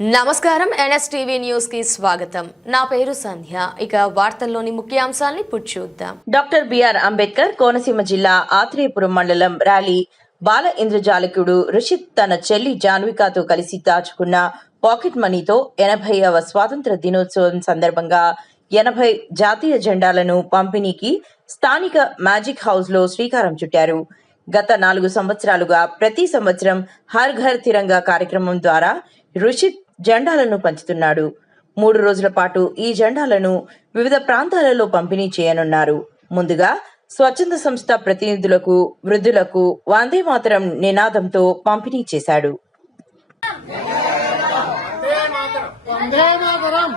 నమస్కారం NSTV news కి స్వాగతం. నా పేరు సంధ్య. ఇక వార్తల్లోని ముఖ్యాంశాలను ఇప్పుడు చూద్దాం. డాక్టర్ బిఆర్ అంబేద్కర్ కోనసీమ జిల్లా ఆత్రేయపురం మండలం ర్యాలీ బాల ఇంద్రజాలికుడు రుషిత్ తన చెల్లి జాన్వికాతో కలిసి దాచుకున్న పాకెట్ మనీతో 80వ స్వాతంత్ర దినోత్సవం సందర్భంగా 80 జాతీయ జెండాలను పంపిణీకి స్థానిక మ్యాజిక్ హౌస్ లో శ్రీకారం చుట్టారు. గత 4 సంవత్సరాలుగా ప్రతి సంవత్సరం హర్ ఘర్ తిరంగా కార్యక్రమం ద్వారా రుషిత్ జెండాలను పంచుతున్నాడు. 3 రోజుల పాటు ఈ జెండాలను వివిధ ప్రాంతాలలో పంపిణీ చేయనున్నారు. ముందుగా స్వచ్ఛంద సంస్థ ప్రతినిధులకు, వృద్ధులకు వందే మాతరం నినాదంతో పంపిణీ చేశాడు. వందే మాతరం.